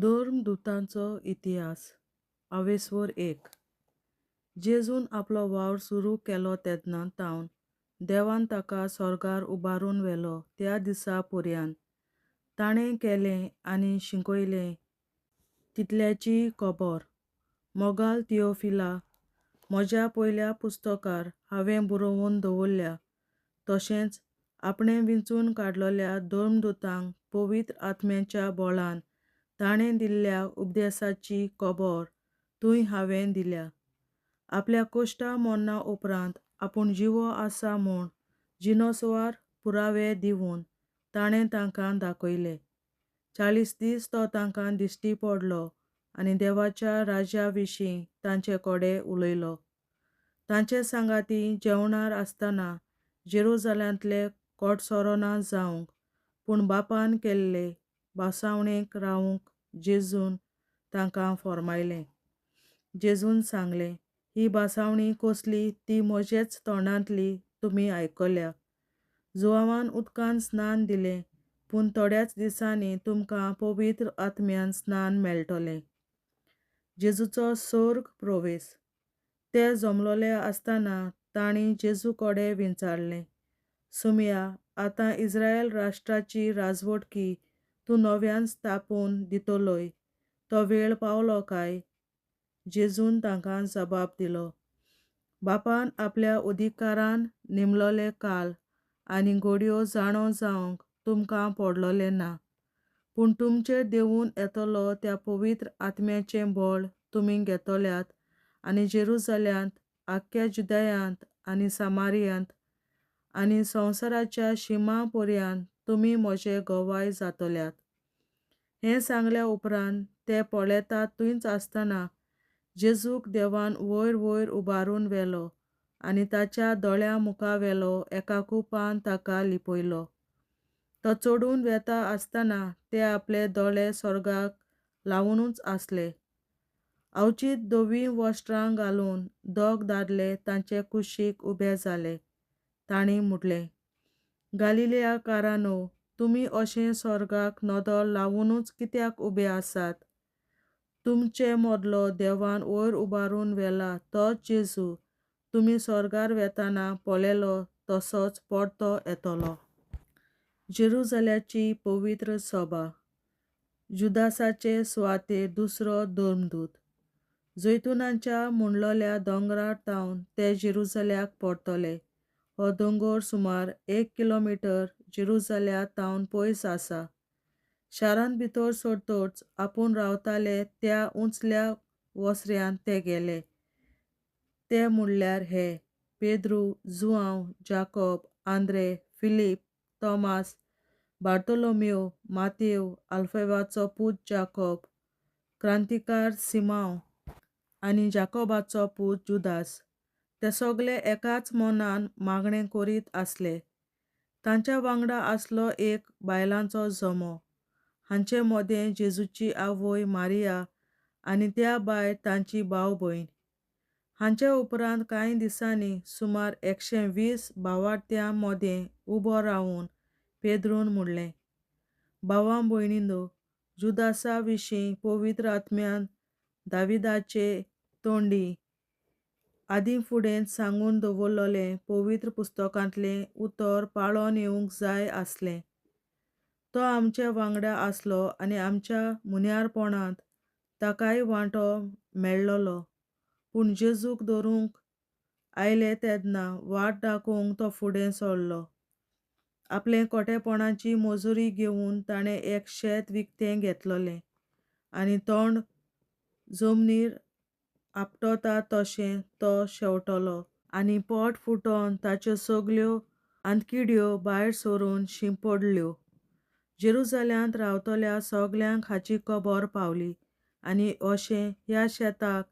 धर्मदूतांचो इतिहास आवेसवर एक. जेजून आपलो वावर सुरू केलो तेन्ना तावन देवान ताका स्वर्गार उबारून व्हेलो त्या दिसा पर्यंत ताणें केलें आनी शिकयलें तितल्याची खबर मोगाल थियोफिला म्हज्या पयल्या पुस्तकार हांवें बरोवन दवरल्या. तशेंच आपणें विंचून काडलेल्या धर्मदूतांक पवित्र आत्म्याच्या बळान ताणें दिल्ल्या उपदेशाची खबर थंय हांवें दिल्या. आपल्या कोश्टा मरणा उपरांत आपूण जिवो आसा म्हूण जिनोस्वार पुरावे दिवन ताणें तांकां दाखयले. 40 दीस तो तांकां दिश्टी पडलो आनी देवाच्या राज्या विशीं तांचे कडेन उलयलो. तांचे सांगाती जेवणार आसतना जेरुसालेमांतले कोडसोरोना जावंक पूण बापान केल्ले बासावणेक रावूंक जेजून तांकां फर्मायलें. जेजून सांगलें, ही बासावणी कसली ती म्हजेच तोंडांतली तुमी आयकल्या. जुआवान उदकान स्नान दिलें, पूण थोड्याच दिसांनी तुमकां पवित्र आत्म्यान स्नान मेळटलें. जेजूचो स्वर्ग प्रवेश. ते जमलोले आसतना तांणी जेजू कडेन विचारलें, सुमया, आतां इस्रायल राष्ट्राची राजवटकी तूं नव्यान स्थापून दितलोय, तो वेळ पावलो काय? जेजून तांकां जबाब दिलो, बापान आपल्या अधिकारान नेमलोले काल आनी घडयो जाणो जावंक तुमकां पडलोलें ना, पूण तुमचेर देंवून येतलो त्या पवित्र आत्म्याचें बळ तुमी घेतल्यात आनी जेरुसालेमांत, आख्ख्या जुदेयांत आनी सामारियांत आनी संवसाराच्या शिमा पर्यंत तुमी म्हजे गवाय जातल्यात. हें सांगल्या उपरांत ते पळयतात थंयच आसतना जेजूक देवान वयर वयर उबारून व्हेलो आनी ताच्या दोळ्या मुखावेलो एका कुपान ताका लिपयलो. तो चडून वेता आसतना ते आपले दोळे स्वर्गाक लावूनच आसले. अवचीत धवीं वस्त्रां घालून दोग दादले तांचे कुशीक उबे जाले. तांणी म्हणलें, गालिलेयकारांनो, तुमी अशें स्वर्गाक नदर लावूनच कित्याक उबे आसात? तुमचे मदलो देवान वयर उबारून व्हेला तोच जेजू तुमी स्वर्गार वेताना पळयलो तसोच परतो येतलो. जेरुसालेमाची पवित्र सभा. जुदासाचे सुवातेर दुसरो धर्मदूत. जैतुनाच्या मुंडलोल्या दोंगरार तावन ते जेरुसाल्याक परतले. हो दोंगर सुमार 1 किलोमीटर जेरुसाल्या तावन पयस आसा. शारांत भितर सरतच आपूण रावताले त्या उंचल्या वसऱ्यांत ते गेले. ते म्हणल्यार हे: पेद्रू, जुआंव, जाकोब, आंद्रे, फिलीप, तोमास, बार्तोलोमेव, मातेव, आल्फेवाचो पूत जाकोब, क्रांतिकार सिमाव आनी जाकोबाचो पूत जुदास. ते सगळे एकाच मनान मागणें करीत आसले. तांच्या वांगडा आसलो एक बायलांचो जमो. हांचे मदें जेजूची आवय मारिया आनी त्या भायर तांची भाव भयण. हांचे उपरांत कांय दिसांनी सुमार 120 भावार्थ्यां मदें उबो रावन पेद्रून म्हणलें, भावां भयणींनो, जुदासा विशीं पवित्र आत्म्यान दाविदाचे तोंडी आदीं फुडेंच सांगून दवरलोलें पवित्र पुस्तकांतलें उतर पाळोन येवंक जाय आसलें. तो आमचे वांगडा आसलो आनी आमच्या मुन्यारपणांत ताकाय वांटो मेळ्ळोलो, पूण जेजूक धरूंक आयले तेन्ना वाट दाखोवंक तो फुडें सरलो. आपले खोटेपणाची मजुरी घेवन ताणें एक शेत विकतें घेतलोलें आनी तोंड जमनीर आपटता तशें तो शेंवटलो आनी पोट फुटोन ताच्यो सगल्यो आंतकिड्यो भायर सरून शिंपडल्यो. जेरुसालेमांत रावतल्या सगल्यांक हाची खबर पावली आनी अशें ह्या शेताक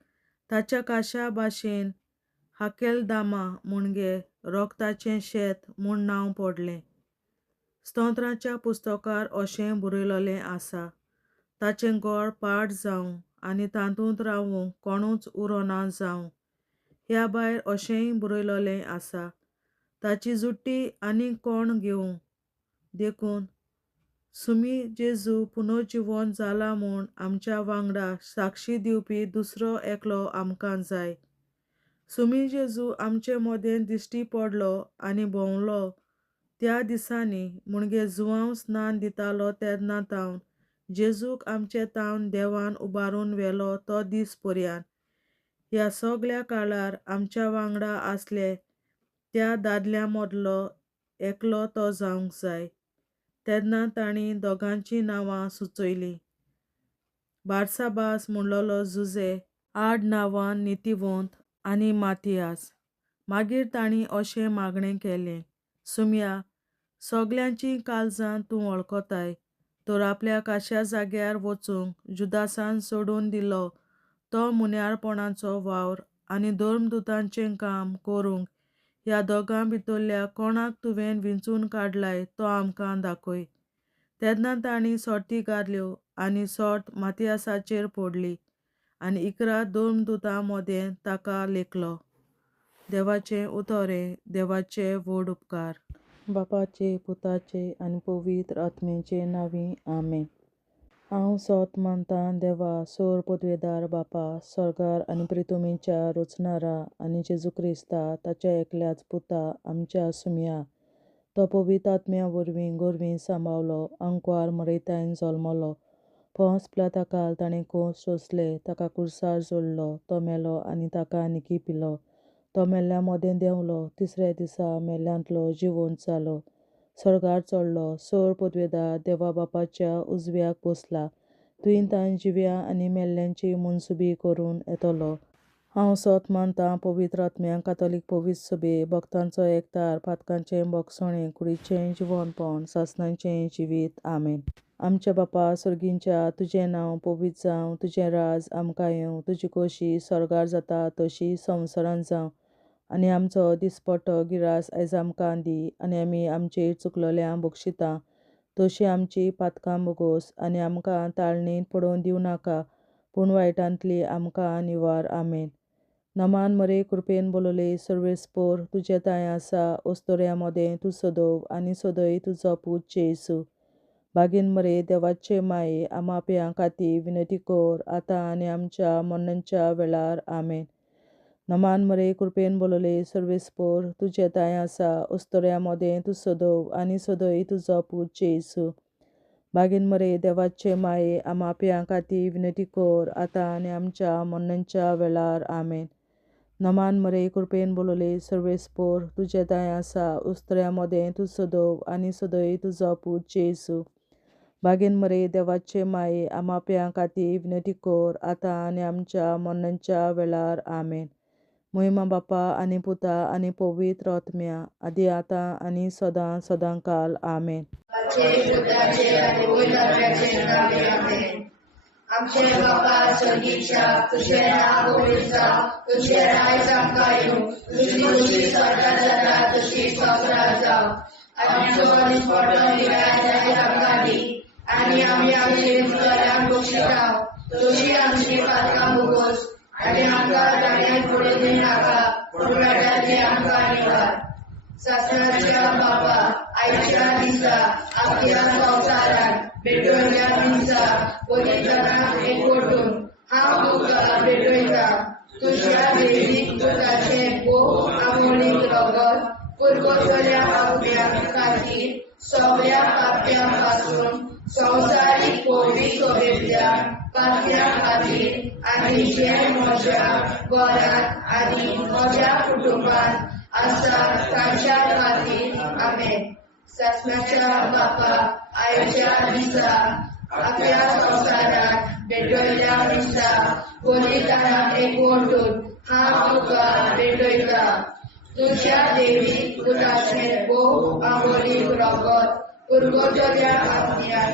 ताच्या काशा भाशेन हाकेलदामा म्हणजे रोगताचें शेत म्हूण नांव पडलें. स्तोत्राच्या पुस्तकार अशें बरयलोलें आसा, ताचें घर पाड जावं आनी तातूंत रावूंक कोणूच उरोना जावं. ह्या भायर अशेंय बरयलोलें आसा, ताची जुट्टी आनीक कोण घेवं देखून सुमी जेजू पुनर्जीवन जाला म्हूण आमच्या वांगडा साक्षी दिवपी दुसरो एकलो आमकां जाय. सुमी जेजू आमचे मदें दिश्टी पडलो आनी भोंवलो त्या दिसांनी मुणगे जुवांव स्नान दितालो तेन्ना तावन जेजूक आमचे तावन देवान उबारून व्हेलो तो दीस पर्यान. ह्या सगळ्या काळार आमच्या वांगडा आसले त्या दादल्या मदलो एकलो तो जावंक जाय. तेन्ना तांणी दोगांची नांवां सुचयलीं. बारसाबास म्हणलोलो जुजे, आड नांवान नितिवंत आनी मातियास. मागीर तांणी अशें मागणें केलें, सुम्या, सगल्यांची काळजां तूं वळखताय, तर आपल्या खाशा जाग्यार वचूंक जुदासान सोडून दिलो तो मुन्याळपणाचो वावर आनी धर्मदुतांचें काम करूंक ह्या दोगां भितरल्या कोणाक तुवें विंचून काडलाय तो आमकां दाखय. तेन्ना तांणी सोरती घाल्यो आनी सोर्त मातियासाचेर पडली आनी 11 धर्मदुतां मदें ताका लेखलो. देवाचें उतोरें. देवाचे व्हड उपकार. बापाचे, पुताचे आनी पवित्र आत्म्याचे नांवीं. आमेन. हांव सोत मानतां देवा, सोर पदवेदार बापा, स्वर्गार आनी पृथ्वीच्या रचणारा आनी जेजू क्रिस्ता ताच्या एकल्याच पुता आमच्या सुम्या, तो पवित्र आत्म्या वरवीं गोरवीं सांबाळलो, अंकवार मरयतायन जल्मलो, पोंस पिलाताकाल ताणें खूंस सोंसले, ताका कुर्सार जोडलो, तो मेलो आनी ताका निकी पिलो, तो मेल्ल्या मदें देंवलो, तिसऱ्या दिसा मेल्ल्यांतलो जिवंत जालो, स्वर्गार चडलो, सोर पदवेदार देवा बापाच्या उजव्याक बसला, तुयेन ताण जिव्या आनी मेल्ल्यांची मनसुबी करून येतलो. हांव सोत मानतां पवित्र आत्म्यांक, कातोलीक पवित्र सभे, भक्तांचो एकठार, पातकांचें भोगसणें, कुडीचें जिवंतपण, सासणाचें जिवीत. आमेन. आमच्या बापा सर्गींच्या, तुजें नांव पवित्र जावं, तुजें राज आमकां येवं, तुजी खोशी स्वर्गार जाता तशी संवसारांत जावं, आनी आमचो दिसपट्टो गिरास आयज आमकां दी, आनी आमी आमचेर चुकलोल्यांक बक्षितां तशी आमची पातकां बोगोस, आनी आमकां ताळणेंत पडोवन दिवं नाका, पूण वायटांतली आमकां निवार. आमेन. नमान मरे कृपेन बोलोले सर्वेस्पोर, तुजे ताय आसा ओस्तोऱ्या मदें तूं सदोव आनी सदय तुजो पूत जेसू. बागेन मरे देवाचे माये, आमाप्यां खातीर विनंती कर, आतां आनी आमच्या मरणाच्या वेळार. आमेन. नमान मरे कृपेन बोलोले सर्वेस्पोर, तुजे ताय आसा ओस्तोऱ्या मदें तूं सदोव आनी सदय तुजो पूत जेसू. बागेन मरे देवाचे माये, आमाप्यां खातीर विनंती कर, आतां आनी आमच्या मरणाच्या वेळार. आमेन. नमान मरे कृपेन बोलोले सर्वेस्पोर, तुजे ताय आसा ओस्तोऱ्या मदें तूं सदोव आनी सदय तुजो पूत जेसू. बागेन मरे देवाचे माये, आमाप्यां खातीर विनंती कर, आतां आनी आमच्या मरणाच्या वेळार. आमेन. महिमा बापा आनी पुता आनी पवित्र आत्म्या, आदी आतां आनी सदां सदांकाल. आमेन. आमचे बापा स्वर्गीच्या, तुझें नांव पवित्र जावं, तुझें राज आमकां येवं, तुजी खुशी स्वर्गार जाता तशी संवसारांत जावं, आनी आमचो दिसपट्टो गिरास आयज आमकां दी, आनी आमी आमचे चुकलोल्यांक बक्षितां तशी आमची पातकां बोगोस, आनी आमकां ताळणेंत पडोवन दिवं नाका, पूण वायटांतली आमकां निवार. सासणाच्या बापा, आयच्या दिसा आमच्या संवसारांत भेटोयल्या दिसा पवित्रांक एकवटून हांव तुका भेटयता. तुज्या देवीक पुताचें भोव आमोणीक रगत पुरगोसल्या आत्म्या खातीर सगळ्या पाप्यां पासून संवसारीक पवित्र सभेंतल्या पाप्यां खातीर आनी जे म्हज्या घरांत आनी म्हज्या कुटुंबांत आसा तांच्या खातीर. आमेन. सासणाच्या बापा, आयच्या दिसा आपल्या संवसारांत भेटयल्या दिसा पवित्रांक एकवटून हांव तुका भेटयता. तुज्या देवीक पुताचें भोव आमोणीक रगत पुरगोसल्या आत्म्या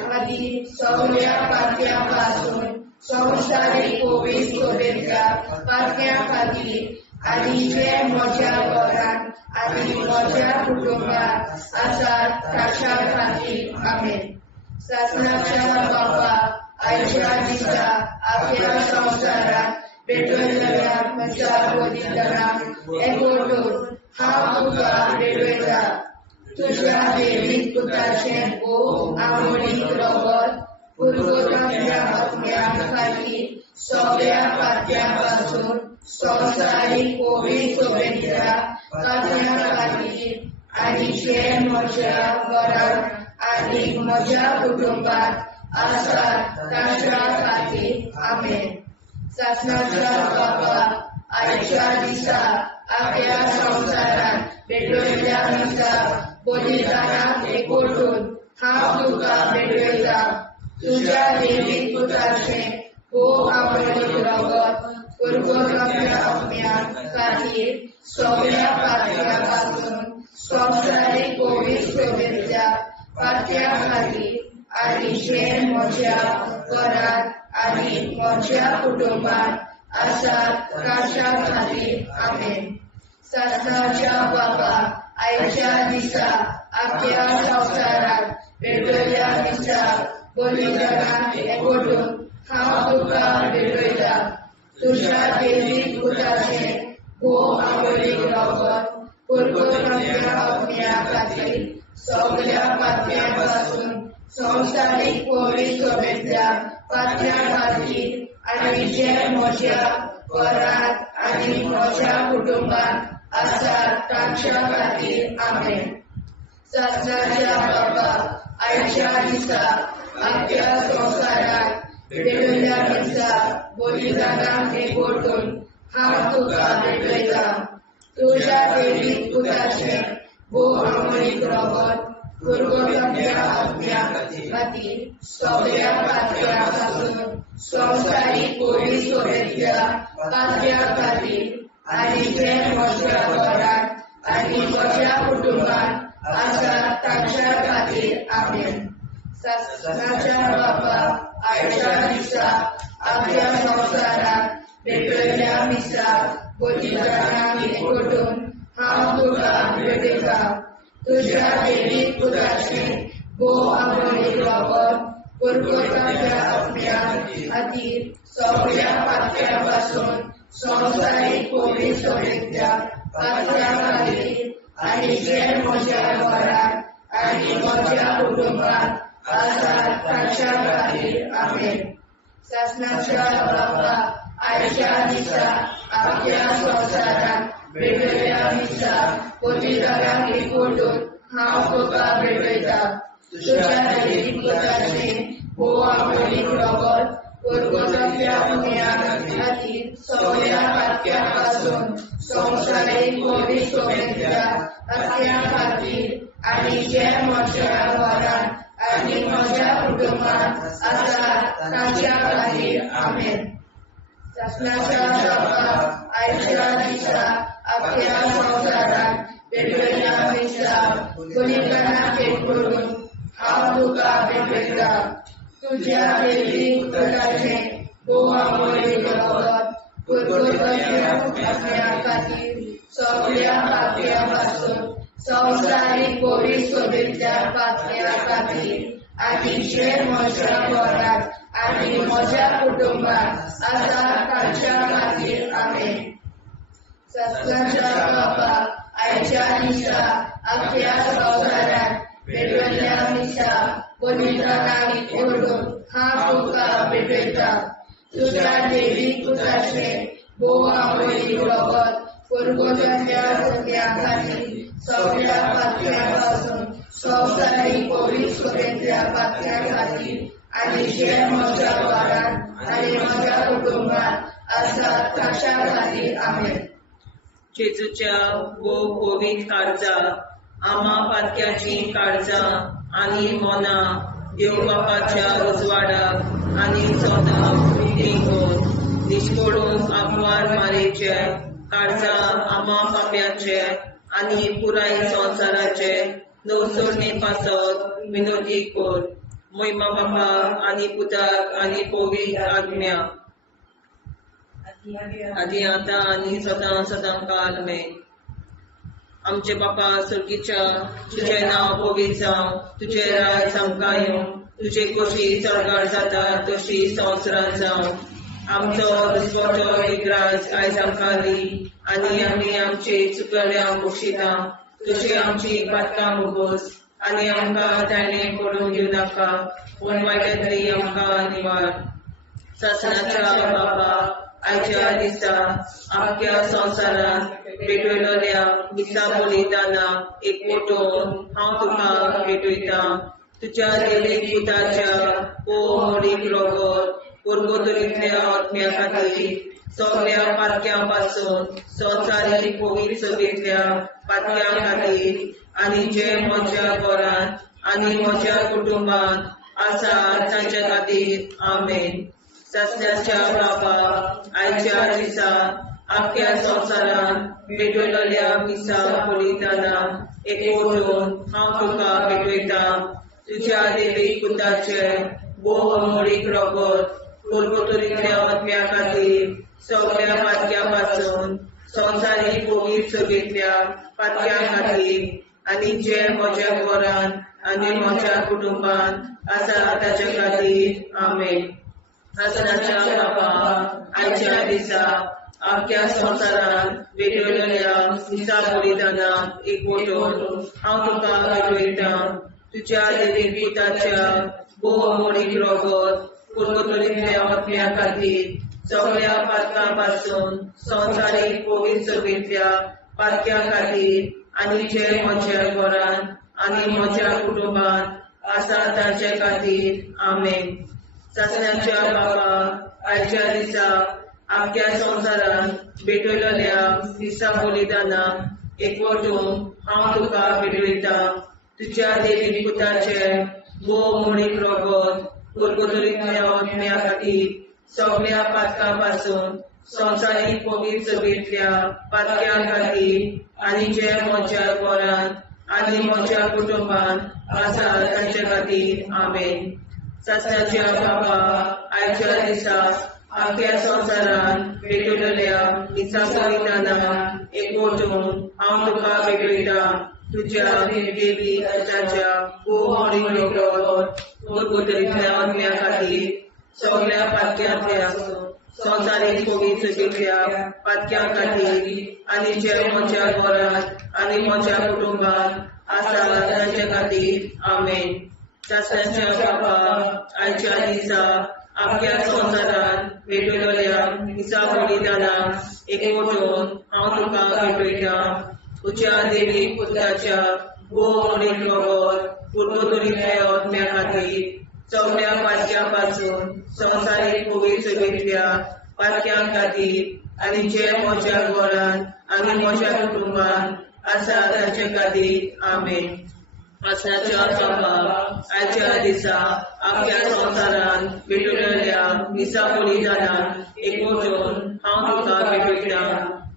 खातीर सगळ्या पाप्यां पासून संवसारीक पवित्र सभेंतल्या पाप्यां खातीर आनी जे म्हज्या घरांत आनी म्हज्या कुटुंबांत आसात तांच्या खातीर. आमेन. सासणाच्या बापा, आयच्या दिसा आपल्या संवसारांत भेटयल्या म्हज्या पवित्रांक एकवटून हांव तुका भेटयता. तुझ्या देवीक पुताचें भोव आमोणीक रगत पुरगोतांच्या आत्म्यां खातीर सगळ्या पात्यां संवसारीक कोवीड शुभेच्छा पात्यां खातीर आनी जे म्हज्या घरांत आनी म्हज्या कुटुंबात आसात तांच्या खातीर आमेन. सासणाच्या बाबा आयच्या दिसा आख्या संवसारांत भेटयल्या दिसा बलिदानाक एकवटून हांव तुका भेटयता. तुझ्या देवीक पुताचें भोव आमोणीक रगत पुरगोतांच्या आत्म्यां खातीर सगळ्या पात्यां पासून संवसारीक कोवीड शुभेच्छा पात्यां खातीर आनी जे म्हज्या घरांत आनी म्हज्या कुटुंबात आसात तांच्या खातीर आमेन. सासणाच्या बाबा आयच्या दिसा आख्या संवसारांत भेटयल्या दिसा बलिदानाक एकवटून हांव तुका भेटयता. तुझ्या देवीक पुताचें भोव आमोणीक रगत पुरगोतांच्या आत्म्यां खातीर सगळ्या पात्यां पासून संवसारीक कोवीड शुभेच्छा पात्यां खातीर आनी जे म्हज्या घरांत आनी म्हज्या कुटुंबात आसात तांच्या खातीर आमेन. सासणाच्या बाबा आयच्या दिसा आख्या संवसारांत भेटयल्या दिसा बलिदानाक एकवटून हांव तुका भेटयता. तुझ्या देवीक पुताचें भोव आमोणीक रगत पुरगोतांच्या आत्म्यां खातीर सगळ्या पात्यां पासून संवसारीक कोवीड शुभेच्छा पात्यां खातीर आनी जे म्हज्या घरांत आनी म्हज्या कुटुंबात आसात तांच्या खातीर आमेन. सासणाच्या बाबा आयच्या दिसा आख्या संवसारांत भेटयल्या दिसा बलिदानाक एकवटून हांव तुका भेटयता. तुझ्या देवीक पुताचें भोव आमोणीक रगत पुरगोतांच्या आत्म्यां खातीर सगळ्या पात्यां पासून संवसारीक कोवीड शुभेच्छा पात्यां खातीर आनी जे म्हज्या घरांत आनी म्हज्या कुटुंबात आसात तांच्या खातीर आमेन. सासणाच्या बाबा आयच्या दिसा आख्या संवसारांत भेटयल्या दिसा बलिदानाक एकवटून हांव तुका भेटयता. तुझ्या देवीक पुताचें भोव आमोणीक रगत पुरगोतांच्या आत्म्यां खातीर सगळ्या पात्यां पासून संवसारीक कोवीड शुभेच्छा पात्यां खातीर आनी जे म्हज्या घरांत आनी म्हज्या कुटुंबात आसात तांच्या खातीर आमेन. सासणाच्या बाबा आयच्या दिसा आख्या संवसारांत भेटयल्या दिसा बलिदानाक एकवटून हांव तुका भेटयता. तुझ्या देवीक पुताचें भोव आमोणीक रगत पुरगोतांच्या आत्म्यां खातीर सगळ्या पात्यां पासून संवसारीक कोवीड शुभेच्छा पात्यां खातीर आनी जे म्हज्या घरांत आनी म्हज्या कुटुंबात आसात तांच्या खातीर आमेन. सासणाच्या बाबा आयच्या दिसा आख्या संवसारांत भेटयल्या दिसा बलिदानाक एकवटून हांव तुका भेटयता. तुझ्या देवीक पुताचें भोव आमोणीक रगत पुरगोतांच्या आत्म्यां खातीर सगळ्या पात्यां पासून संवसारीक कोवीड शुभेच्छा पात्यां खातीर आनी जे म्हज्या घरांत आनी म्हज्या कुटुंबात आसात तांच्या खातीर आमेन. जेजूच्या भोव कोवीड काळजां आमा पातक्याची काळजां आनी मोना देव बापाच्या उजवाडाक आनी सदां उक्तींक निश्कोडून आग्वार मारेचे काळजां आमा पाप्याचे आनी पुराय संवसाराचे नवसोडणे पासत विनोदी कोर. महिमा बापा आनी पुताक आनी पवित्र आत्म्या आदी आतां आनी सदां सदां काल आमेन. आमचे बापा सर्गीच्या तुझें नांव पवित्र जावं, तुझें राज आमकां येवं, तुझे कशी सरकार जाता तशी संवसारांत जावं. आमचो दिसवटो एक राज आयज आमकां दी आनी आमी आमचे चुकल्यांक बक्षिता तुझी आमची पातकां मुगोस आनी आमकां ताणे पडून दिवं नाका पूण वायटांतली आमकां निवार सासणाच्या बाबा आयच्या दिसा आख्या संवसारांत भेटयलोल्या दिसा बलिदाना एकवटून हांव तुका भेटयता तुज्या देवीक पुताच्या मोडीक रोगोत पुर्गोतरींतल्या आत्म्या खातीर सगळ्या पातक्यां पासून संवसारीक पवित्र सभेंतल्या पातक्यां खातीर आनी जे म्हज्या घरांत आनी म्हज्या कुटुंबांत आसा तांच्या खातीर आमेन सासण्याच्या बाबा आयच्या दिसा आख्या संवसारांत भेटयलोल्या दिसा बलिदाना एकवटून हांव तुका भेटयता तुज्या देवीक पुताचे मोडीक रोगोत पुर्गोतरींतल्या आत्म्या खातीर सगळ्या पातक्यां पासून संवसारीक पवित्र सभेंतल्या पातक्यां खातीर आनी जे म्हज्या घरांत आनी म्हज्या कुटुंबांत आसा ताच्या खातीर आमेन सासणाच्या बाबा आयच्या दिसा आख्या संवसारांत भेटयलोल्या दिसा बलिदाना एकवटून हांव तुका भेटयता तुज्या देवीक पुताच्या मोडीक रोगोत पुर्गोतरींतल्या आत्म्या खातीर सगळ्या पातकां पासून संवसारीक पवित्र सभेंतल्या पातक्यां खातीर आनी जे म्हज्या घरांत आनी म्हज्या कुटुंबांत आसा तांचे खातीर आमेन सासण्याच्या बाबा आयच्या दिसा आख्या संवसारांत भेटयलोल्या दिसा बलिदाना एकवटून हांव तुका भेटयता तुज्या देवीक पुताचे मोडीक रोगोत पुर्गोतरींतल्या आत्म्या खातीर सगळ्या पातकां पासून संवसारीक पवित्र सभेंतल्या पातक्यां खातीर आनी जे म्हज्या घरांत आनी म्हज्या कुटुंबांत आसा तांचे खातीर आमेन सासण्याच्या बाबा आयच्या दिसा आख्या संवसारांत भेटयलोल्या दिसा बलिदाना एकवटून हांव तुका भेटयता तुज्या देवीक पुताच्या मोडीक रोगोत पुर्गोतरींतल्या आत्म्या खातीर सगळ्या पातक्यांतल्या संवसारीक पवित्र सभेंतल्या पातक्यां खातीर आनी जे म्हज्या घरांत आनी म्हज्या कुटुंबांत आसा तांचे खातीर आमेन सासण्याच्या बाबा आयच्या दिसा आख्या संवसारांत भेटयलोल्या दिसा बलिदाना एकवटून हांव तुका भेटयता तुज्या देवीक पुताच्या मोडीक रोगोत पुर्गोतरींतल्या आत्म्या खातीर सगळ्या पातक्यां पासून संवसारीक पवित्र सभेंतल्या पातक्यां खातीर आनी जे म्हज्या घरांत आनी म्हज्या कुटुंबांत आसा तांचे खातीर आमेन सासण्याच्या बाबा आयच्या दिसा आख्या संवसारांत भेटयलोल्या दिसा बलिदाना एकवटून हांव तुका भेटयता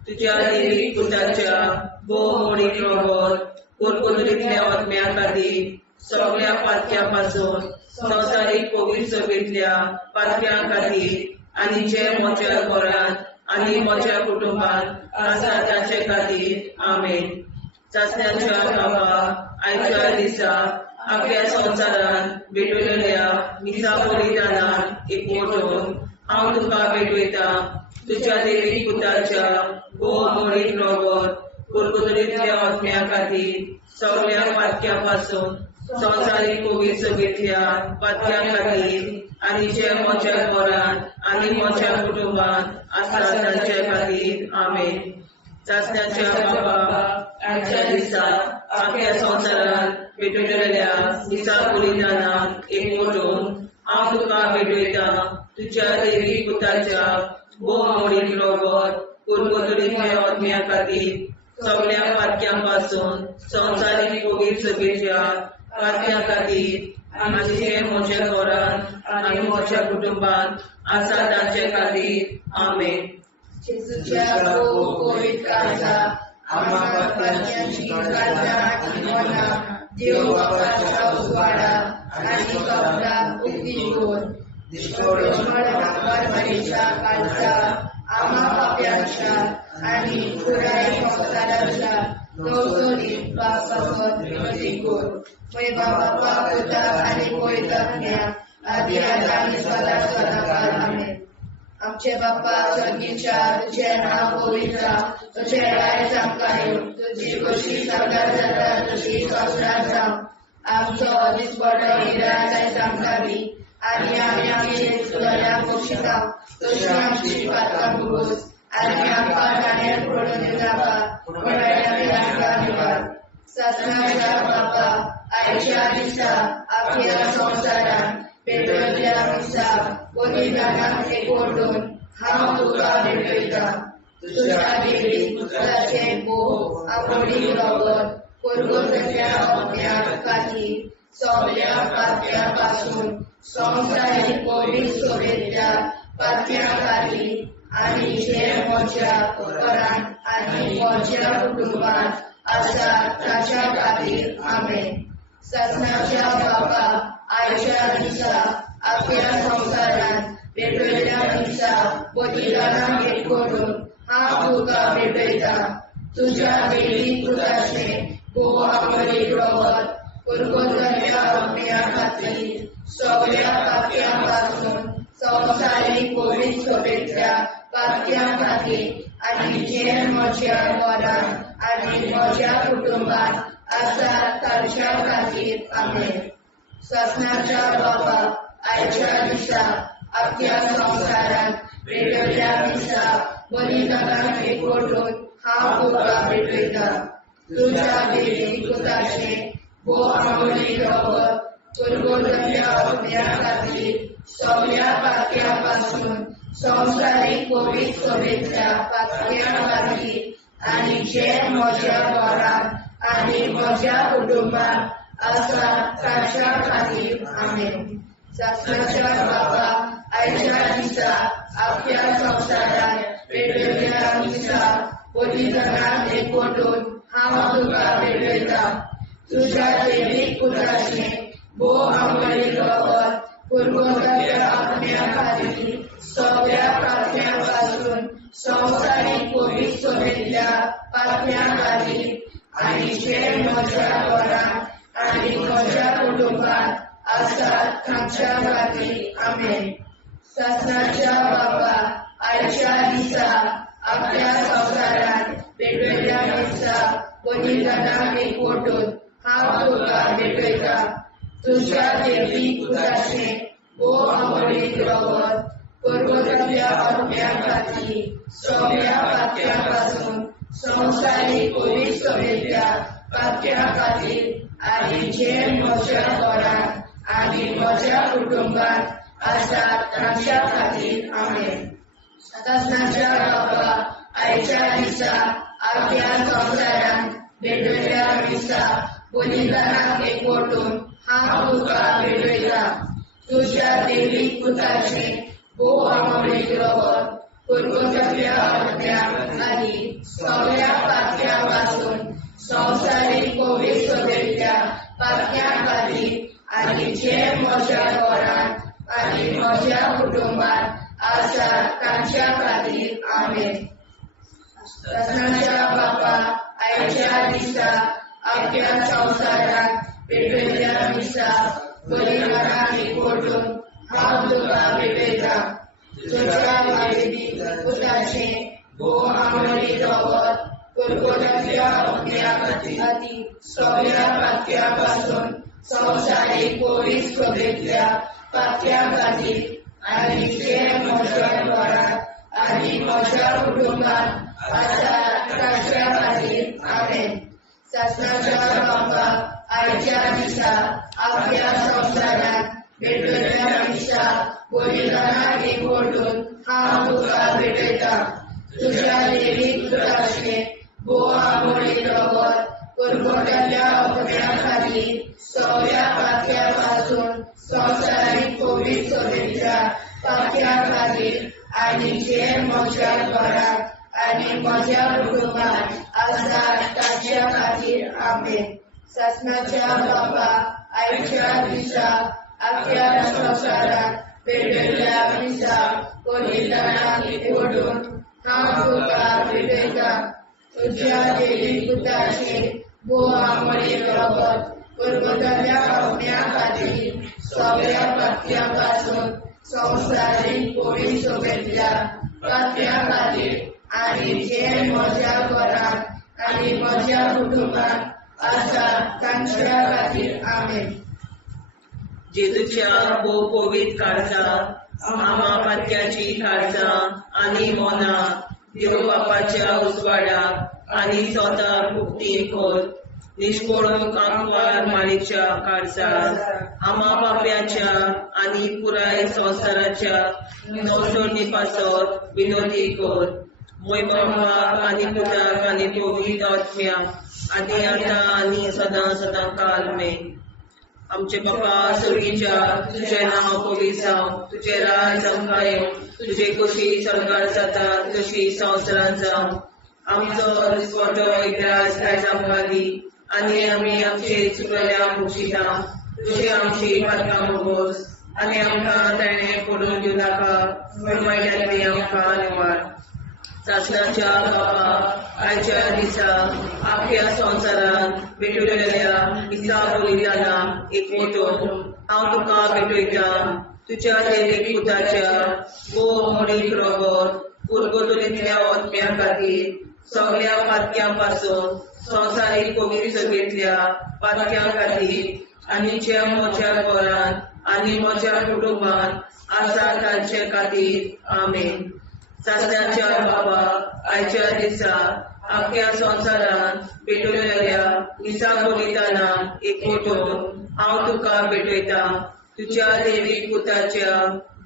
तुज्या देवीक पुताच्या मोडीक रोगोत पुर्गोतरींतल्या आत्म्या खातीर सगळ्या पातक्यां पासून संवसारीक पवित्र सभेंतल्या पातक्यां खातीर आनी जे म्हज्या घरांत आनी म्हज्या कुटुंबांत आसा तांचे खातीर आमेन सासण्याच्या बाबा आयच्या दिसा आख्या संवसारांत भेटयलोल्या दिसा बलिदाना एकवटून हांव तुका भेटयता तुज्या देवीक पुताच्या मोडीक रोगोत पुर्गोतरींतल्या आत्म्या खातीर सगळ्या पातक्यां पासून संवसारीक पवित्र सभेंतल्या पातक्यां खातीर आनी जे म्हज्या घरांत आनी म्हज्या कुटुंबांत आसा तांचे खातीर आमेन सासण्याच्या बाबा आयच्या दिसा आख्या संवसारांत भेटयलोल्या दिसा बलिदाना एकवटून हांव तुका भेटयता तुज्या देवीक पुताच्या मोडीक रोगोत पुर्गोतरींतल्या आत्म्या खातीर सगळ्या पातक्यां पासून संवसारीक पवित्र सभेंतल्या पातक्यां खातीर आनी जे म्हज्या घरांत आनी म्हज्या कुटुंबांत आसा तांचे खातीर आमेन जेजूच्या पवित्र काळजा आम्हा पातकांची काळजा आनी मना देव बापाच्या उजवाडा आनी कपडा उगती करून परमेच्या काळजा आम्हा पाप्यांच्या आनी पुराय संवसाराच्या गवसणीत पापावर विनंती करून पैवा बापा पुता आनी पवित्र आत्म्या आदी आनी सदा सदा काळ आमेन आमचे बाप्पा स्वर्गीच्या तुझे नाव पवित्र तुझे राय चमकायो तुझी कशी सगळ्यात जाता तशी संसार जाव आमचो दिसपडो हिराय सांगावी आणि आम्ही तुझ्या पोशिका तुझी आमची पातळ बुगोस आणि आमका गाण्यात पडून जावा पडायला ससनाच्या बाप्पा आयच्या दिसा अखेर संसारात पेटवल्या दिसा बलिदानात एकवटून हांव तुका भेटयता तुझ्या देवी पुत्राचे मोह आवडी रगत पुरगोतल्या अज्ञात खातीर सगळ्या पात्यापासून संसारीक पवित्र सोबेतल्या पात्या खातीर आणि जे म्हज्या घरांत आणि म्हज्या कुटुंबात आसा ताच्या खातीर आमेन. ससनाच्या बापा आयच्या दिसा अख्ख्या संसारात पेटयल्या दिसा बलिदानाक एकवटून हांव तुका भेटयता तुझ्या देवी पुत्राचे गोवामरी रगत पुरगोतल्या अज्ञा खातीर सगळ्या पात्यापासून संसारीक पवित्र सोबेतल्या पात्या खातीर आणि जे म्हज्या घरांत आणि म्हज्या कुटुंबात आसा ताच्या खातीर आमेन. ससनाच्या बापा आयच्या दिसा अख्ख्या संसारात पेटयल्या दिसा बलिदानाक एकवटून हांव तुका भेटयता तुझ्या देवी पुत्राचे गोवामरी रगत पुरगोतल्या अज्ञा खातीर सगळ्या पात्यापासून संसारीक पवित्र सोबेतल्या पात्या खातीर आणि जे म्हज्या घरांत आणि म्हज्या कुटुंबात आसा ताच्या खातीर आमेन. ससनाच्या बापा आयच्या दिसा अख्ख्या संसारात पेटयल्या दिसा बलिदानाक एकवटून हांव तुका भेटयता तुझ्या देवी पुत्राचे गोवामरी रगत पुरगोतल्या अज्ञा खातीर सगळ्या पात्यापासून संसारीक पवित्र सोबेतल्या पात्या खातीर आणि जे म्हज्या घरांत आणि म्हज्या कुटुंबात आसा ताच्या खातीर आमेन. ससनाच्या बापा आयच्या दिसा अख्ख्या संसारात पेटयल्या दिसा बलिदानाक एकवटून हांव तुका भेटयता तुझ्या देवी पुत्राचे गोवामरी रगत पुरगोतल्या अज्ञा खातीर सगळ्या पात्यापासून संसारीक पवित्र सोबेतल्या पात्या खातीर आणि जे म्हज्या घरांत आणि म्हज्या कुटुंबात आसा ताच्या खातीर आमेन. ससनाच्या बापा आयच्या दिसा अख्ख्या संसारात पेटयल्या दिसा बलिदानाक एकवटून हांव तुका भेटयता तुझ्या देवी पुत्राचे गोवामरी रगत पुरगोतल्या अज्ञा खातीर सगळ्या पात्यापासून संसारीक पवित्र सोबेतल्या पात्या खातीर आणि जे म्हज्या घरांत आणि म्हज्या कुटुंबात आसा ताच्या खातीर आमेन. ससनाच्या बापा आयच्या दिसा अख्ख्या संसारात पेटयल्या दिसा बलिदानाक एकवटून हांव तुका भेटयता तुझ्या देवी पुत्राचे गोवामरी रगत पुरगोतल्या अज्ञा खातीर सगळ्या पात्यापासून संसारीक पवित्र सोबेतल्या पात्या खातीर आणि जे म्हज्या घरांत आणि म्हज्या कुटुंबात आसा ताच्या खातीर आमेन. ससनाच्या बापा आयच्या दिसा अख्ख्या संसारात पेटयल्या दिसा बलिदानाक एकवटून हांव तुका भेटयता तुझ्या देवी पुत्राचे गोवामरी रगत पुरगोतल्या अज्ञा खातीर सगळ्या पात्यापासून संसारीक पवित्र सोबेतल्या पात्या खातीर आणि जे म्हज्या घरांत आणि म्हज्या कुटुंबात आसा ताच्या खातीर आमेन. ससनाच्या बापा आयच्या दिसा अख्ख्या संसारात पेटयल्या दिसा बलिदानाक एकवटून हांव तुका भेटयता तुझ्या देवी पुत्राचे गोवामरी रगत पुरगोतल्या अज्ञा खातीर सगळ्या पात्यापासून संवसारीक कोविड सभेंतल्या पातव्या खातीर आनी जे म्हज्या घरांत आनी म्हज्या कुटुंबांत आसा तांच्या खातीर आमेन. जेजूच्या कोविड काळजां आमा पातक्याची काळजां आनी मोना देव बापाच्या उजवाडाक आनी स्वता मुक्ती कोर. निष्कोळूक आंकवार माळेच्या काळजां आमा बाप्याच्या आनी पुराय संवसाराच्या संसोडणी पासत विनोदी कोर. मोय बापाक आनी पुताक आनी पवित्र आत्म्याक आदी आतां आनी सदां सदां काल मेन. आमचे बापा स्वर्गीच्या तुझें नांव पवित्र जावं, तुजें राज आमकां येवं, तुजी कशी सरकार जाता तशी संवसारांत जावं. आमचो दिसपटो इतिहास आयज आमकां दी आनी आमी आमचे चुकलेल्यांक बक्षिता. तुजी आमची पातकां मोगोस आनी आमकां ताणें पडून दिवं नाका, पण वायट्यांतली आमकां निवार. सासणाच्या बापा आयच्या दिसा आख्या संवसारांत भेटलेल्या दिसा बलिदानां एकवटून हांव तुका भेटयता. तुज्या देवीक पुताच्या मोडीक रगत पुर्गोतलींतल्या आत्म्या खातीर सगळ्या पातक्यां पासून संवसारीक कोवीड सभेंतल्या पातक्यां खातीर आनी जे म्हज्या घरांत आनी म्हज्या कुटुंबांत आसा तांचे खातीर आमेन. सासण्याच्या बाबा आयच्या दिसा आख्या संवसारांत भेटलेल्या दिसा बलिदानां एकवटून हांव तुका भेटयता. तुज्या देवीक पुताच्या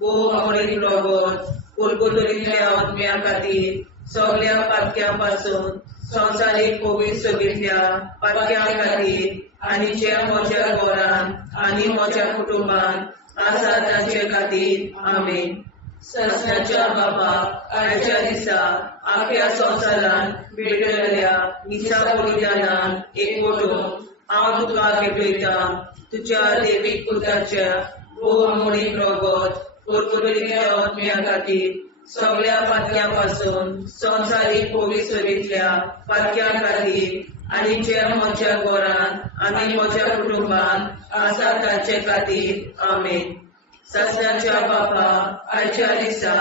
मोडीक रगत पुर्गोतलींतल्या आत्म्या खातीर सगळ्या पातक्यां पासून संवसारीक कोवीड सभेंतल्या पातक्यां खातीर आनी जे म्हज्या घरांत आनी म्हज्या कुटुंबांत आसा तांचे खातीर आमेन. सासण्याच्या बाबा आयच्या दिसा आख्या संवसारांत भेटलेल्या दिसा बलिदानां एकवटून हांव तुका भेटयता. तुज्या देवीक पुताच्या मोडीक रगत पुर्गोतलींतल्या आत्म्या खातीर सगळ्या पातक्यां पासून संवसारीक कोवीड सभेंतल्या पातक्यां खातीर आनी जे म्हज्या घरांत आनी म्हज्या कुटुंबांत आसा तांचे खातीर आमेन. सासण्याच्या बापा आयच्या दिसा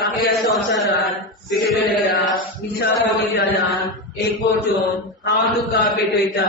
आख्या संवसारांत भेटलेल्या दिसा बलिदानां एकवटून हांव तुका भेटयता.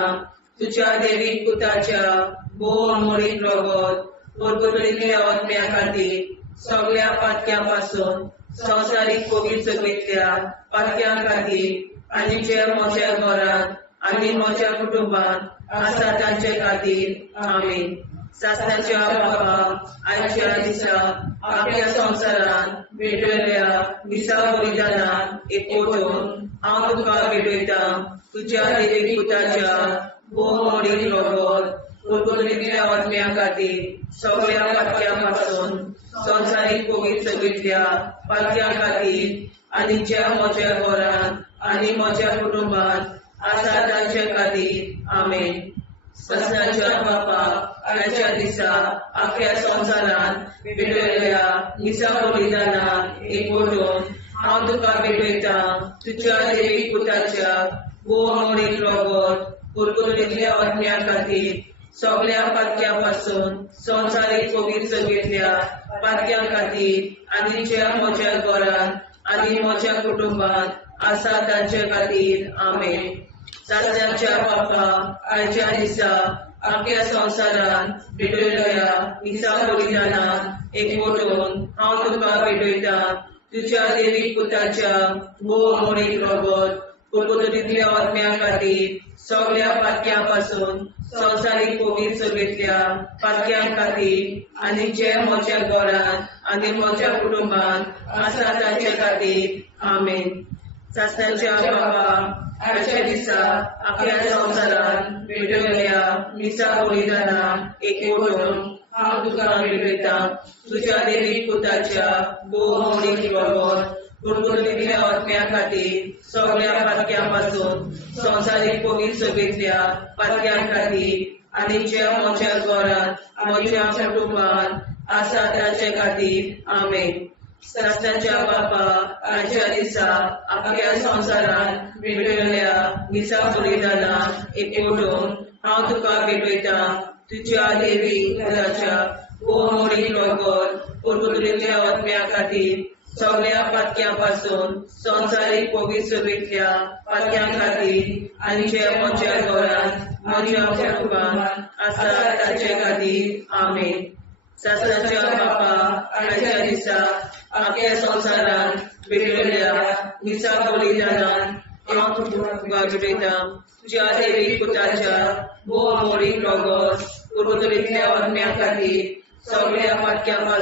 तुज्या देवीक पुताच्या मोडीक रगत पुर्गोतलींतल्या आत्म्या खातीर सगळ्या पातक्यां पासून संवसारीक कोवीड सभेंतल्या पातक्यां खातीर आनी जे म्हज्या घरांत आनी म्हज्या कुटुंबांत आसा तांचे खातीर आमेन. सासण्याच्या बाबा आयच्या दिसा आख्या संवसारांत भेटलेल्या दिसा बलिदानां एकवटून हांव तुका भेटयता. तुज्या देवीक पुताच्या मोडीक रगत पुर्गोतलींतल्या आत्म्या खातीर सगळ्या पातक्यां पासून संवसारीक कोवीड सभेंतल्या पातक्यां खातीर आनी ज्या म्हज्या घरांत आनी म्हज्या कुटुंबांत आसा तांचे खातीर आमेन. सासण्याच्या बापा आयच्या दिसा आख्या संवसारांत भेटलेल्या दिसा बलिदानां एकवटून हांव तुका भेटयता. तुज्या देवीक पुताच्या मोडीक रगत पुर्गोतलींतल्या आत्म्या खातीर सगळ्या पातक्यां पासून संवसारीक कोवीड सभेंतल्या पातक्यां खातीर आनी ज्या म्हज्या घरांत आनी म्हज्या कुटुंबांत आसा तांचे खातीर आमेन. सासण्याच्या बापा आयच्या दिसा आख्या संवसारांत भेटलेल्या दिसा बलिदानां एकवटून हांव तुका भेटयता. तुज्या देवीक पुताच्या मोडीक रगत पुर्गोतलींतल्या आत्म्या खातीर सगळ्या पातक्यां पासून संवसारीक कोवीड सभेंतल्या पातक्यां खातीर आनी जे म्हज्या घरांत आनी म्हज्या कुटुंबांत आसा तांचे खातीर आमेन. सासण्याच्या बाबा आयच्या दिसा आख्या संवसारांत भेटलेल्या दिसा बलिदानां एकवटून हांव तुका भेटयता. तुज्या देवीक पुताच्या मोडीक रगत पुर्गोतलींतल्या आत्म्या खातीर सगळ्या पातक्यां पासून संवसारीक कोवीड सभेंतल्या पातक्यां खातीर आनी जे म्हज्या घरांत म्हज्या कुटुंबांत आसा तांचे खातीर आमेन. सासण्याच्या बापा आयच्या दिसा आख्या संवसारांत भेटलेल्या दिसा बलिदानां एकवटून हांव तुका भेटयता. तुज्या देवीक पुताच्या मोरी लोगोर पुर्तुगेल्या आत्म्या खातीर सगळ्या पातक्यां संवसारीक पवित्रतेंतल्या पातक्यां खातीर आनी जे म्हज्या घरांत म्हज्या कुटुंबांत आसा ताचे खातीर आमेन. शास्त्राच्या बापा आयच्या दिसा आख्या संवसारांत भेटलेल्या निसा बलिदानान हांव तुका भेटयता. तुज्या देवी पुताच्या मोरी लोगोर पुर्तुगेल्या आत्म्या खातीर सगळ्या पातक्यां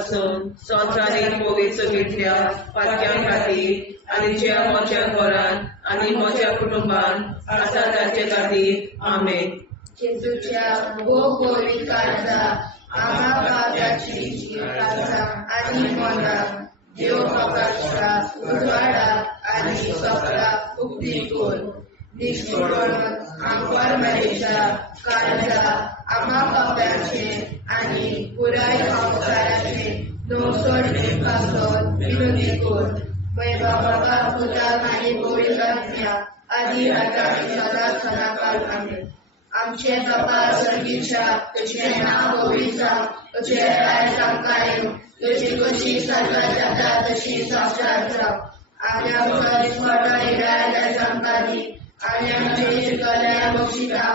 संवसारीक पवित्रतेंतल्या पातक्यां खातीर आनी जे म्हज्या घरांत आनी म्हज्या कुटुंबांत आसा ताचे खातीर आमेन. जेजूच्या पवित्र काळजा आम्हा पापाची काळजा आनी मनाक देव प्रकाशा उजवाडा आनी सगळा उक्ती कोर. निष्ठुरण आमकां मेरेच्या काळजा आम्हा पापाचे आनी पुराय संवसाराचे नवसोडे पासत विनोदी कोर. बाबा पुता आनी पवित्र आत्म्या आदी आतां आनी सदांच सदांकाळ आमेन. आमचे बाबा सर्गीच्या तुझे नाव पवित्र तुझे राय जावं तुझी कशी स्वर्गात जाता तशी संवसारांत जावं. आनी आमचो दिसपट्टो राय जावं दी आनी आमचे शिकल्या बक्षिता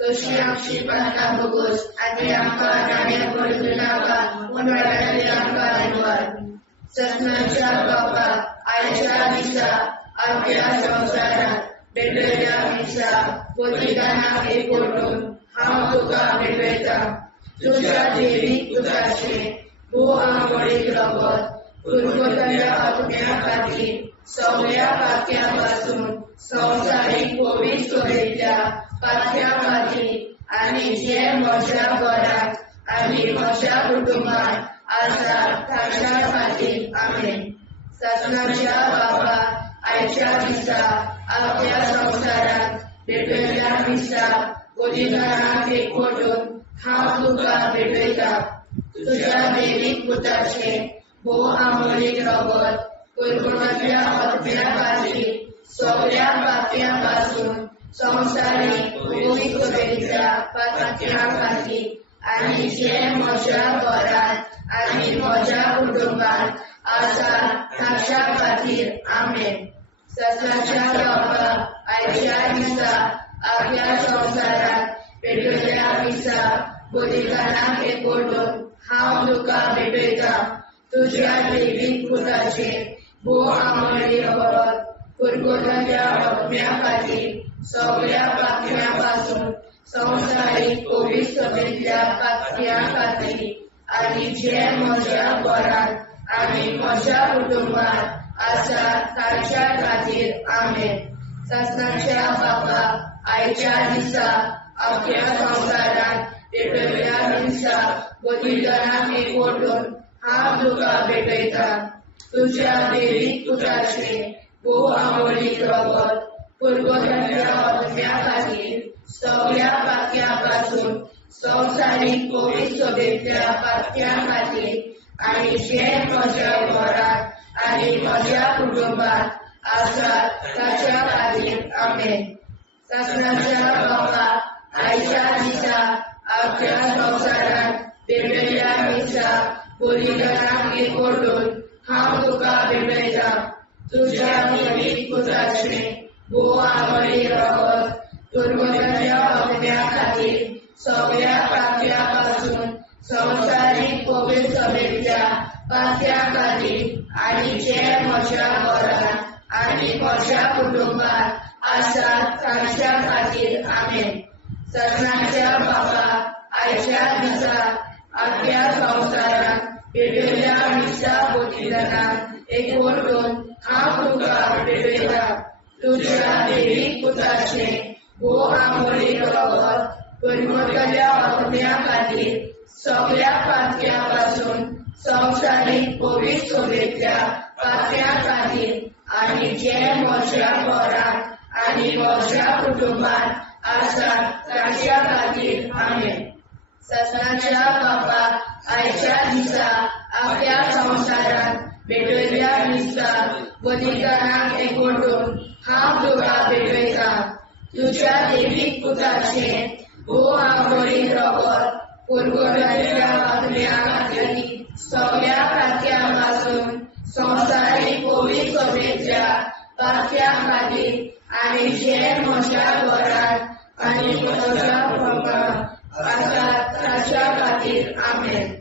तशी आमची प्रार्थना भोगोस आनी आमकां नाण्या पडूं नाका पूण वाड्यातली आमकां आयकवार. सत्नाच्या बापा आयच्या दिसा आमच्या संवसारांत भेटलेल्या दिसा बलिदानाक एकवटून हांव तुका भेटयता. तुज्या देवीक पुताचे आंबोळीक रगत पुर्तुगेल्या आत्म्या खातीर सगळ्या पातक्यां संवसारीक पवित्रतेंतल्या पातक्यां खातीर आनी जे म्हज्या घरांत आनी म्हज्या कुटुंबांत आसा ताच्या खातीर आमेन. सत्नाच्या बापा आयच्या दिसा आख्या संवसारांत भेटलेल्या दिसा बलिदानाक एकवटून हांव तुका भेटयता. तुज्या देवीक पुताचे आंबोळीक रगत पुर्तुगेल्या आत्म्या खातीर सगळ्या पातक्यां संवसारीक पवित्रतेंतल्या पातक्यां खातीर आनी जे म्हज्या घरांत आनी म्हज्या कुटुंबांत आसा ताच्या खातीर आमेन. सत्नाच्या बापा आयच्या दिसा आख्या संवसारांत भेटलेल्या दिसा बलिदानाक एकवटून हांव तुका भेटयता. तुज्या देवीक पुताचे आंबोळीक रगत पुर्तुगेल्या आत्म्या खातीर सगळ्या पातक्यां संवसारीक पवित्रतेंतल्या पातक्यां खातीर आनी जे म्हज्या घरांत आनी म्हज्या कुटुंबांत आसा ताच्या खातीर आमेन. सत्नाच्या बापा आयच्या दिसा आख्या संवसारांत भेटलेल्या दिसा बलिदानाक एकवटून हांव तुका भेटयता. तुज्या देवीक पुताचे आंबोळीक रगत पुर्तुगेल्या आत्म्या खातीर सगळ्या पातक्यां संवसारीक पवित्रतेंतल्या पातक्यां खातीर आनी जे म्हज्या घरांत आनी म्हज्या कुटुंबांत आसा ताच्या खातीर आमेन. सत्नाच्या बापा आयच्या दिसा आख्या संवसारांत भेटलेल्या दिसा बलिदानाक एकवटून हांव तुका भेटयता. तुज्या देवीक पुताचे आंबोळीक रगत पुर्तुगेल्या आत्म्या खातीर सगळ्या पातक्यां संवसारीक पवित्रतेंतल्या पातक्यां खातीर आनी जे म्हज्या घरांत आनी म्हज्या कुटुंबांत आसा ताच्या खातीर आमेन. सत्नाच्या बापा आयच्या दिसा आख्या संवसारांत भेटलेल्या दिसा बलिदानाक एकवटून हांव तुका भेटयता. तुज्या देवीक पुताचे आंबोळीक रगत पुर्तुगेल्या आत्म्या खातीर सगळ्या पातक्यां संवसारीक पवित्रतेंतल्या पातक्यां खातीर आनी जे म्हज्या घरांत आनी म्हज्या कुटुंबांत आसा ताच्या खातीर आमेन. सत्नाच्या बापा आयच्या दिसा आख्या संवसारांत भेटलेल्या दिसा बलिदानाक एकवटून हांव तुका भेटयता. तुज्या देवीक पुताचे आंबोळीक रगत पुरगोडाच्या आत्म्या खातीर सगळ्या पात्यांपासून संवसारीक पवित्र सभेच्या पात्या खातीर आनी जे म्हज्या घरांत आनी म्हज्या भोंवतात आसा ताच्या खातीर आमेन.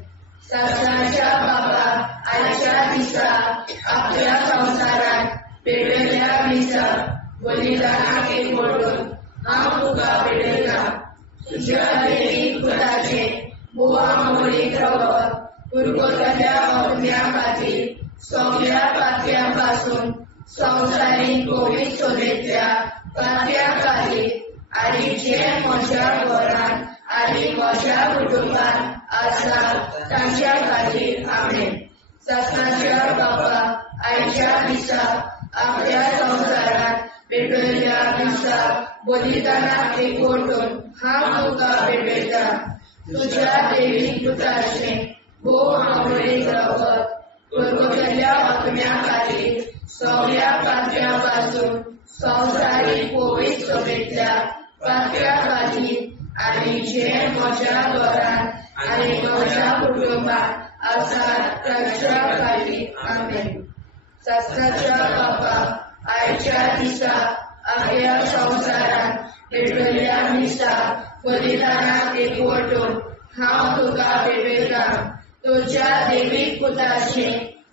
शासनाच्या बाबा आयच्या दिसा आपल्या संवसारांत पेटयल्या मिसा बलिदानाक एकवटून हांव तुका पेटयता. तुज्या दैवीक पुताचे बोवा मोडीक रगत पुरगोटाच्या आत्म्या खातीर सगळ्या पात्यांपासून संवसारीक पवित्र सभेच्या पात्या खातीर आनी जे म्हज्या घरांत आनी म्हज्या कुटुंबांत आसा तांच्या खातीर आमेन. शासनाच्या बाबा आयच्या दिसा आपल्या संवसारांत पेटयल्या मिसा बलिदानाक एकवटून हांव तुका पेटयता. तुज्या दैवीक पुताचे बोव मोडीक रगत पुरगोटाच्या आत्म्या खातीर सगळ्या पात्यांपासून संवसारीक पवित्र सभेच्या पात्या खातीर आनी जे म्हज्या घरांत आनी म्हज्या कुटुंबांत आसा तांच्या खातीर आमेन. शासनाच्या बाबा आयच्या दिसा आपल्या संवसारांत पेटयल्या मिसा बलिदानाक एकवटून हांव तुका पेटयता. तुज्या दैवीक पुताचे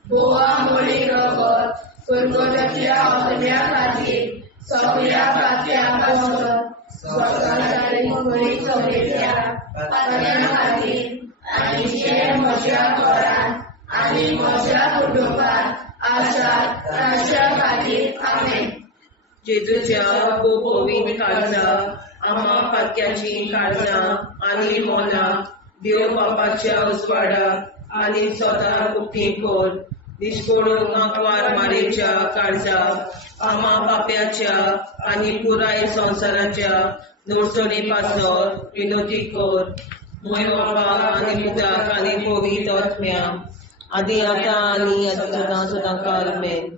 बोवा मोडीक रगत पुरगोटाच्या आत्म्या खातीर सगळ्या पात्यांपासून संवसारीक पवित्र सभेच्या पात्या खातीर आनी जे म्हज्या घरांत आनी म्हज्या कुटुंबांत आसा तांच्या खातीर आमेन. जेजूच्या पवित्र काळजा आम्हा पात्याची काळजां आनी मोना देव बापाच्या उजवाडाक आनी स्वता उक्ती कोर. दिसपडून आंकवार मारेच्या काळजा आम्हा पाप्याच्या आनी पुराय संवसाराच्या नोडसणी पासर विनोदी कोर. मोय बापा आनी पुताक आनी पवित्र आत्म्या आदी आतां आनी सदां सदां काल आमेन.